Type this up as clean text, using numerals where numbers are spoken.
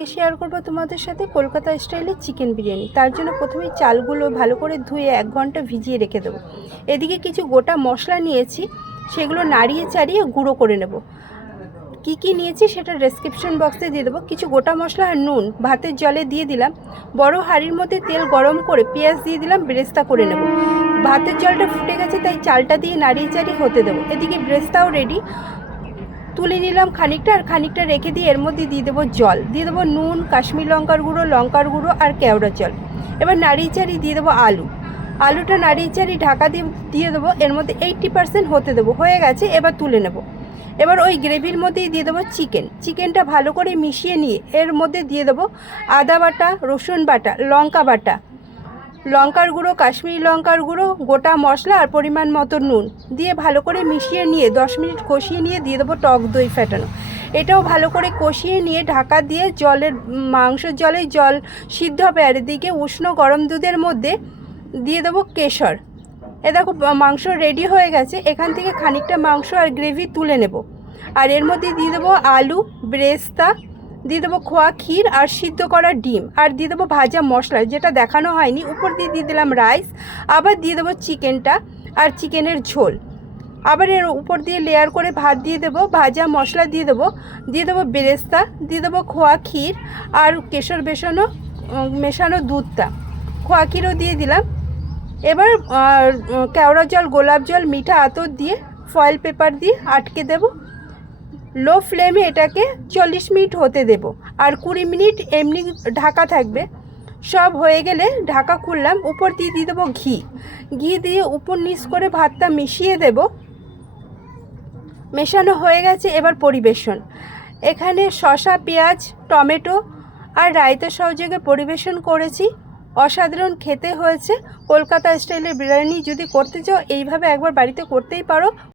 Share করবো তোমাদের সাথে কলকাতা স্টাইলের চিকেন বিরিয়ানি। তার জন্য প্রথমেই চালগুলো ভালো করে ধুয়ে 1 ঘন্টা ভিজিয়ে রেখে দেবো। এদিকে কিছু গোটা মশলা নিয়েছি, সেগুলো নাড়িয়ে চাড়িয়ে গুঁড়ো করে নেব। কি কি নিয়েছি সেটা ডেসক্রিপশন বক্সে দিয়ে দেবো। কিছু গোটা মশলা আর নুন ভাতের জলে দিয়ে দিলাম। বড় হাঁড়ির মধ্যে তেল গরম করে পেঁয়াজ দিয়ে দিলাম, বেরেস্তা করে নেব। ভাতের জলটা ফুটে গেছে, তাই চালটা দিয়ে নাড়িয়ে চাড়িয়ে হতে দেবো। এদিকে বেরেস্তাও রেডি, তুলে নিলাম খানিকটা, আর খানিকটা রেখে দিয়ে এর মধ্যে দিয়ে দেবো জল, দিয়ে দেবো নুন, কাশ্মীর লঙ্কার গুঁড়ো আর কেওড়া জল। এবার নাড়িয়ে চাড়িয়ে দিয়ে দেবো আলুটা নাড়িয়ে চাড়িয়ে ঢাকা দিয়ে দেবো। এর মধ্যে 80% হতে দেবো। হয়ে গেছে, এবার তুলে নেব। এবার ওই গ্রেভির মধ্যেই দিয়ে দেবো চিকেনটা ভালো করে মিশিয়ে নিয়ে এর মধ্যে দিয়ে দেবো আদা বাটা, রসুন বাটা, লঙ্কা বাটা, লঙ্কার গুঁড়ো, কাশ্মীরি লঙ্কার গুঁড়ো, গোটা মশলা আর পরিমাণ মতো নুন দিয়ে ভালো করে মিশিয়ে নিয়ে 10 মিনিট কষিয়ে নিয়ে দিয়ে দেবো টক দই ফেটানো। এটাও ভালো করে কষিয়ে নিয়ে ঢাকা দিয়ে মাংসের জলে জল সিদ্ধ হবে, আর এদিকে উষ্ণ গরম দুধের মধ্যে দিয়ে দেবো কেশর। এ দেখো মাংস রেডি হয়ে গেছে। এখান থেকে খানিকটা মাংস আর গ্রেভি তুলে নেব, আর এর মধ্যে দিয়ে দেবো আলু, বেরেস্তা, দিয়ে দেবো খোয়া ক্ষীর আর সিদ্ধ করা ডিম, আর দিয়ে দেবো ভাজা মশলা যেটা দেখানো হয়নি। উপর দিয়ে দিলাম রাইস, আবার দিয়ে দেবো চিকেনটা আর চিকেনের ঝোল। আবার এর উপর দিয়ে লেয়ার করে ভাত দিয়ে দেবো, ভাজা মশলা দিয়ে দেবো বেরেস্তা, দিয়ে দেবো খোয়া ক্ষীর আর কেশর মেশানো দুধটা, খোয়া ক্ষীরও দিয়ে দিলাম। এবার কেওড়া জল, গোলাপ জল, মিঠা আতর দিয়ে ফয়েল পেপার দিয়ে আটকে দেব। লো ফ্লেমে এটাকে 40 মিনিট হতে দেব, আর 20 মিনিট এমনি ঢাকা থাকবে। সব হয়ে গেলে ঢাকা খুললাম, উপর দিয়ে দেবো ঘি দিয়ে উপর নিচ করে ভাতটা মিশিয়ে দেব। মেশানো হয়ে গেছে, এবার পরিবেশন। এখানে শসা, পেঁয়াজ, টমেটো আর রায়তা সহযোগে পরিবেশন করেছি। অসাধারণ খেতে হয়েছে। কলকাতা স্টাইলের বিরিয়ানি যদি করতে চাও এইভাবে একবার বাড়িতে করতেই পারো।